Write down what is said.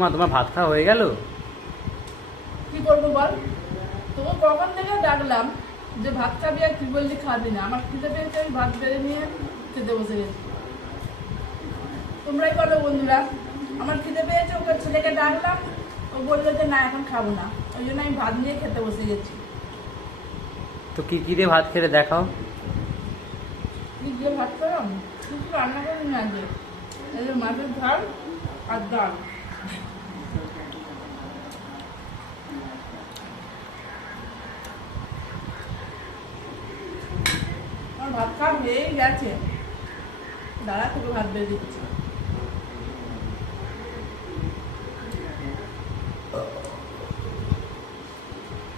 মা তোমার ভাত খাওয়া হয়ে গেল? কি করবো বল, তোকে কখন থেকে ডাকলাম যে ভাত খাবি, আর কি বললি খাবি না। আমার খিদে পেয়েছে, আমি ভাত বেড়ে নিয়ে খেতে বসে গেছি। তোমরাই বলো বন্ধুরা, আমার খিদে পেয়েছে, ওকে ছেলেকে ডাকলাম, ও বললো যে না এখন খাবো না, ওই জন্য আমি ভাত নিয়ে খেতে বসে গেছি। তো কি কি দিয়ে ভাত খেলে দেখাও। কি দিয়ে ভাত খেলাম? কিছু রান্না করি না আজকে, এই যে মাছের ঝাল আর ডাল। আমার ভাত খাওয়া হয়েই গেছে, দাঁড়া তোকে ভাত বেড়ে দিচ্ছি।